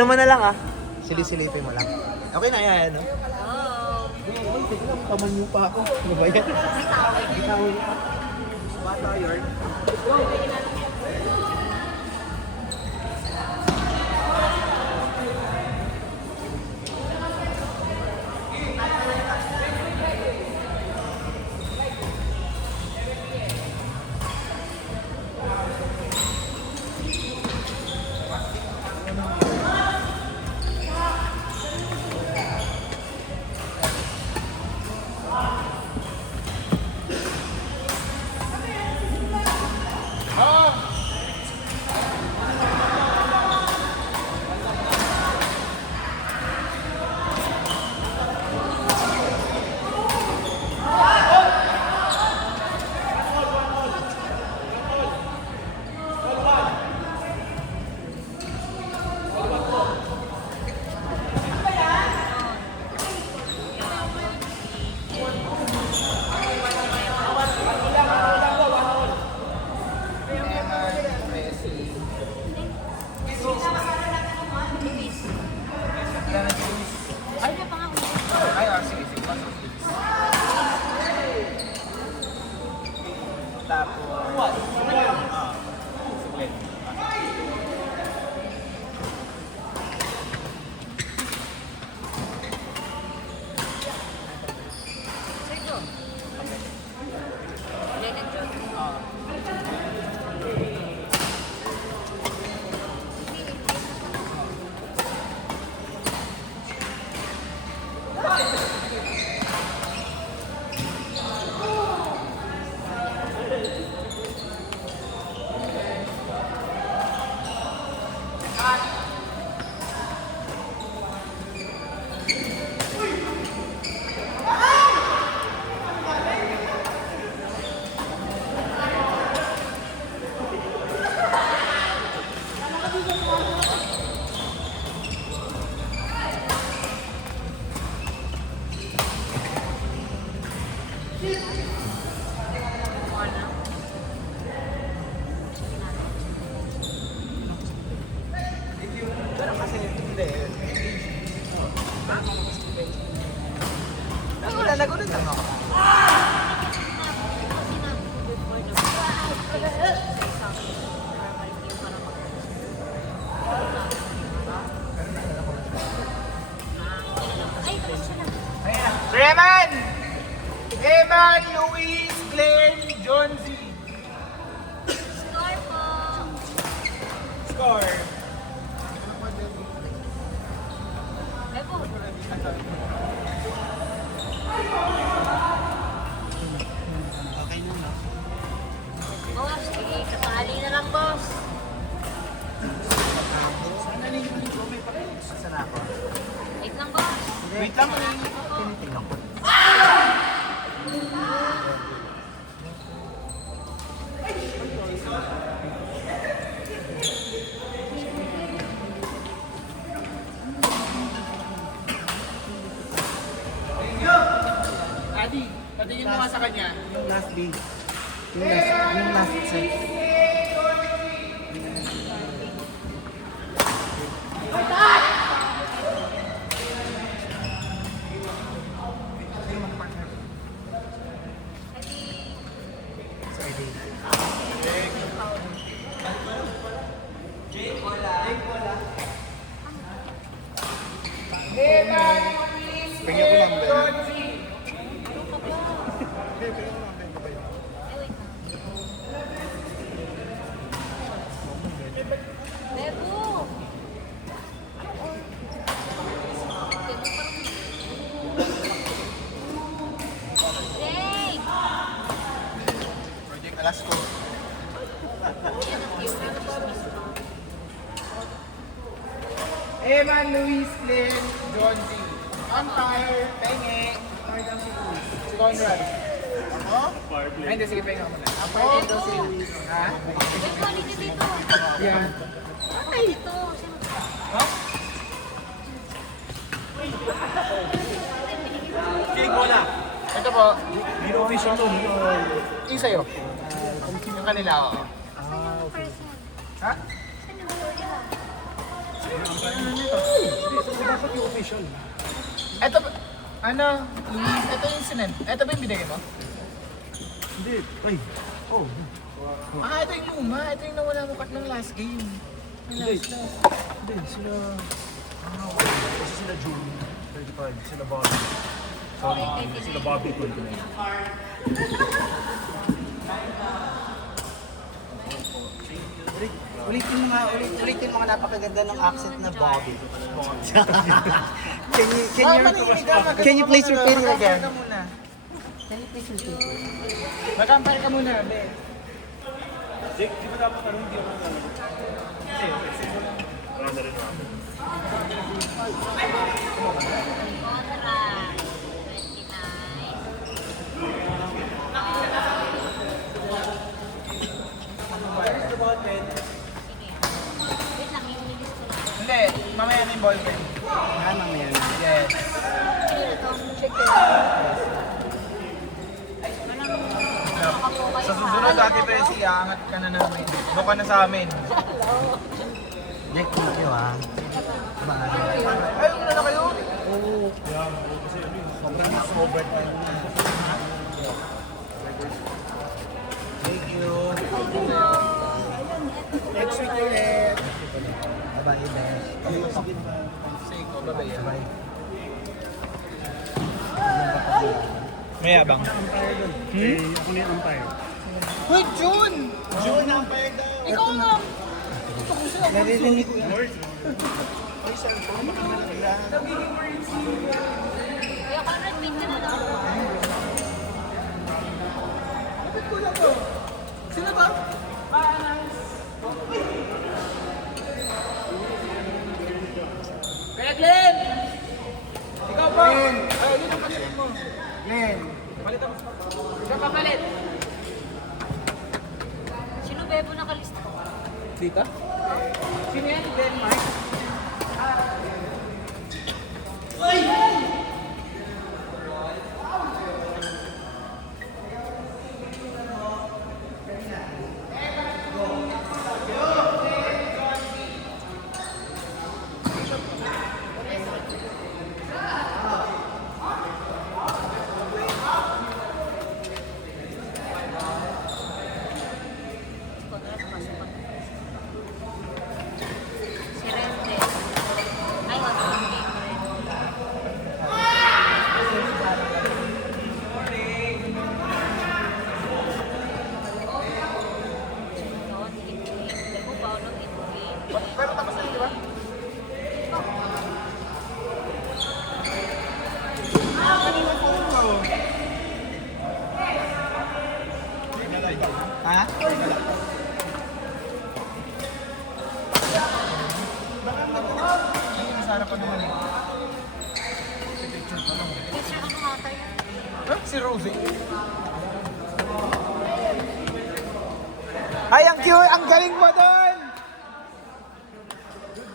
Ano mo na lang ah. Sili-silipin mo lang. Okay na yan, no? Kaman mo pa ako. Ano ba yan? Bitawin pa. Bata yun. Nagulat lang ako. Reman! Eman, Luis, Glenn, John Z. Score po. Score. Ay po. Okay na. Boss, kasali na lang, boss. Saan nalilinig ko? May papel. Saan ako? Wait lang, boss. Wait lang, tinitingnan ko. Adi, patingin mo nga sa kanya. Yung last day. Yung last set. Pingin ko lang ba? Bebo! Jake! Project Alasco. Yan ang view. Ano ba mismo? Eman, Luis, Glenn, John Z. Umpire, Penge. Si Conrad. Ako? Ay, hindi, sige, Penge ako muna. Ako? Bebo! Ha? Bebo, halika dito. Yan. Ay, dito. Kilig mo na. Ito po, Hindi official to. yung sa'yo. Yung kanila, oo. Saan yung person? Ha? Saan yung video? Ano nito? dapat yung official. Ito ba? Ano? Ito yung sinend. Ito ba yung binigay mo? Hindi. Ay. Oh. Ah, ito yung luma. Ito yung nawala mo cut ng last game. Hindi. Hindi. Sila... Kasi sila June 35. Sila Bobby. Sorry. Sila Bobby 29. Ulitin mga napakaganda ng accent na Bobby. Can you please repeat it again? Can you please repeat it? Mag-ampire ka muna, be. Jake, di ba dapat ano? Hindi ako ano? Wala na rin ako. Kontra. 29. Wait lang, yung linis ko lang. Hindi, mamaya na yung ballpen. Mamaya na. Yes. Sa susunod, Ate Presi, aangat ka na namin. Doon ka na sa amin. Jack, thank you ah. Bye. Ay, una na kayo? Sobrang Thank you. Next week ulit. Bye-bye, Beth. Sige ko, babay. Bye. Mayabang. Ako na yung umpire. Hoy, June! June, ang payag daw. Ikaw nga! Naririnig ko. Kuya Conrad, minsan mo lang. Sino ba? Kaya Glenn! Ikaw ba? Glenn! Ay, yun ang palitan mo. Glenn. Palitan mo. Siya papalit. Sino bebo nakalista? Dito? Sino yan? Denmark? Si Rende. Ay, wag mo yung Pero tapos na yun, di ba? Ha? Ayun, nasa harapan naman eh. Kasi ano ata yun? Huh? Si Rosie? Ay, ang cute! Ang galing mo doon!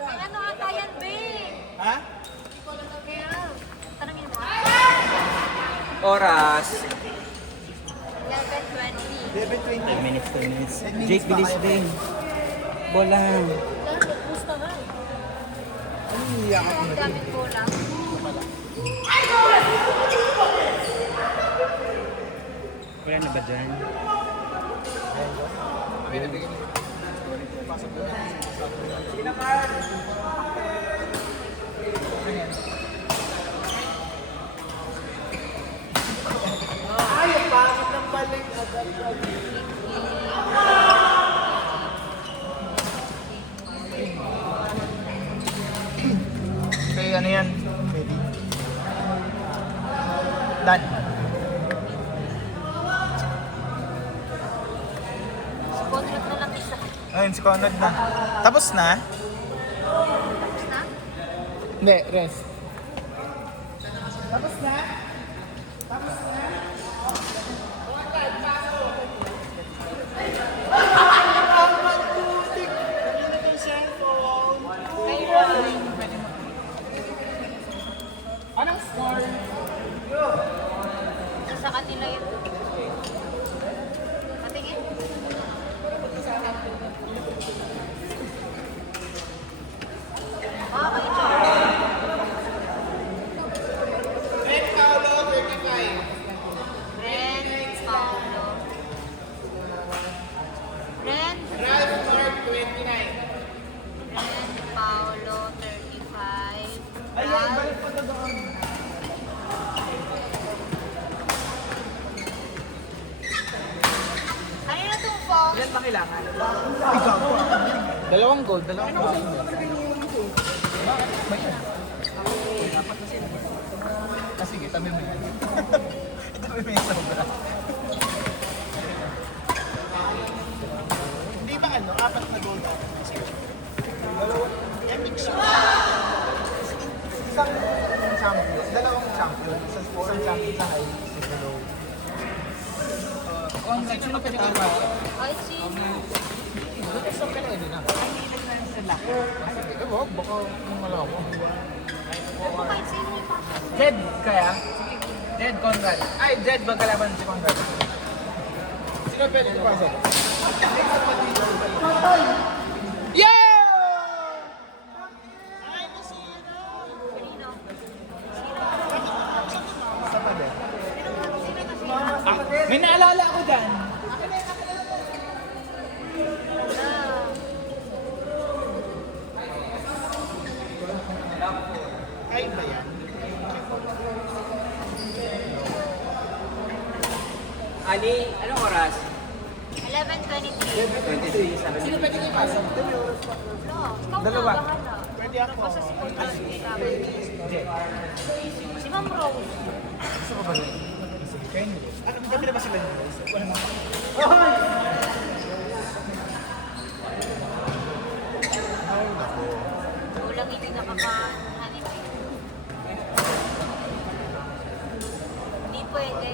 Ay, ano ata yan, be? Ha? Kaya, tanongin mo. Oras. 11:20. 10 minutes, 10 minutes. Jake, bilis din. Bolang. Gusto nga. Ano Ang daming bola. Wala na ba dyan? Ay, ang pangit ng balik agad. Kaya ano yan? Done. Si Conrad na lang isa. Ayun, si Conrad na. Tapos na? Tapos na? Hindi, rest. Anong score? Sa kanila yun. Patingin. Ah, kayo. kailangan. Dalawang gold. Bakit? Ba yan? Dapat na sila. Sige, tabi mo yan. Tabi mo yan sobra. Hindi ba ano, 4 na gold? Epic siya. Isang champion, dalawang champion. Isang champion sa high, isa low. Congrats, sino pwede ka ba? Ay, si... Gusto ka na yun na. Sige, baka yung malaw mo. Ako kahit sino yung papa. Jed kaya? Jed Conrad. Ay, Jed magkalaban si Conrad. Sino pwede ko pasok? Yeah! Kanino? Sa pa din. Sino kasi? May naalala ako dyan. Ay ba yan? Ali, anong oras? 11:23. 23, sabi Sino pwede ko ipasok? No, ikaw Dalawa. na, bahala. Pwede ako. Basta si Conrad, Jed. si Ma'am Rose. Gusto ko ba rin? Sige, kayo nyo. Ano, magkabili na ba sila nyo? Wala naman. Ay, nako. Ikaw lang hindi nakakahanip eh. Hindi pwede.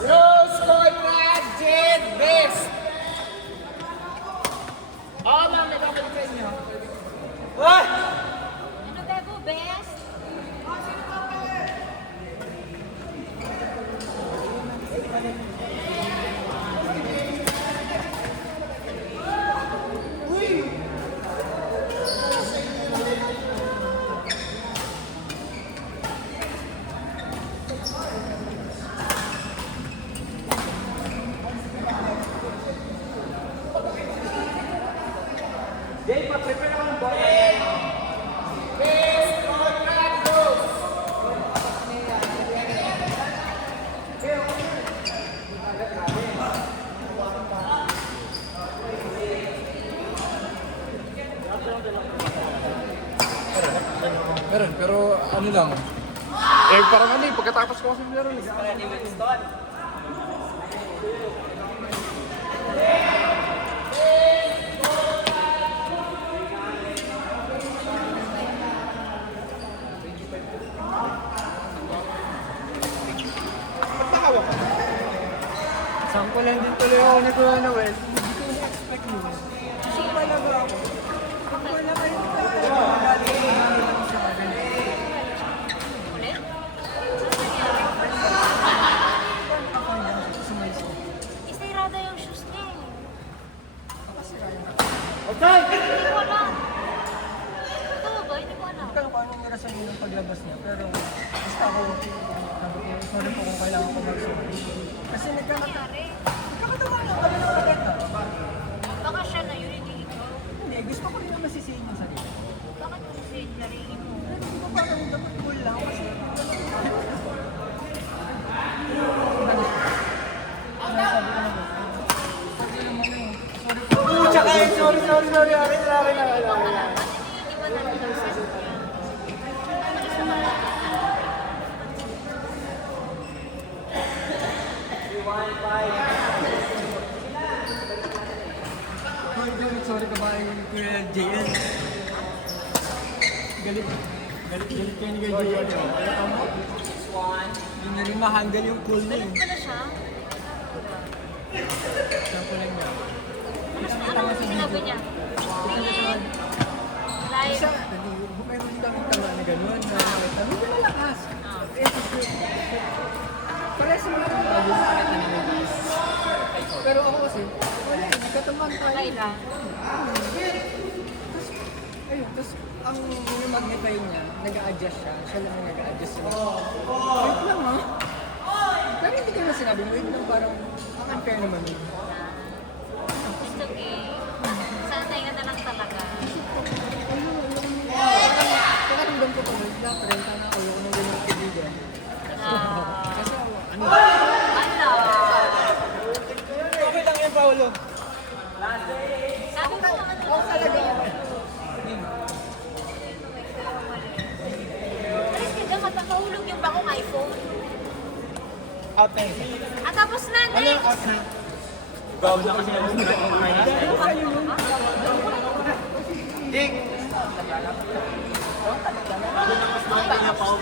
Rose Conrad, Jed, Best! Oo, ma'am, nagkakalit sa inyo. Ano Bebo, best? Meron, pero ano lang. Eh, parang ano eh, pagkatapos ko kasi meron eh. Sampo lang din tuloy ako ni Kuya Noel. Hindi ko na-expect mo. Kasi wala ba ako? Pag wala kayo Ulit? Isirada yung shoes niya eh. Okay! Hindi ko alam. Totoo ba? Hindi ko alam. Hindi ko alam kung anong nirasan niyo ng paglabas niya, pero basta ako, sabi ko, sorry po kung kailangan ko mag-sorry. Kasi Nangyari. nagkakatawa lang kami ng maganda. Baka siya na yun, hindi ikaw. Hindi, gusto ko rin naman sisihin yung sarili. Bakit mo si sarili mo? Hindi ko parang dapat cool lang kasi Tsaka sorry. Akin na. Hindi ba nandun sa niya? Gusto mo lang. Sorry ka ba yung Kuya JL? Galit kayo ni Kuya JL. Alam mo? Hindi na rin ma-handle yung cool na Galit eh. ko na siya. Sampo lang niya. Ano sinabi niya? Tingin. Live. Isa, meron daming tama na gano'n. Nakakita mo, malakas. Parehas mo lang bago sa akin na nag-iis. Pero ako kasi, wala, nagkatamaan tayo. Kailan? Ayun, tapos yung magnetine niya, nag-a-adjust siya. Siya lang ang nag-a-adjust siya. Wait lang ha. Pero hindi ko na sinabi, wait lang parang ang unfair naman yun. It's okay. Sa tenga na lang talaga. Nakaramdam ko pag nag-friend ka na ako yung unang ganyan kaibigan. Ah, Kasi ano, ano? Okay lang yan, Paolo. Sabi ko naman ako talaga. Kasi diba magpapahulog yung bakong iPhone. Out na yun. At tapos na, next! Out na. Ding! Bago na mas bata niya pa ako.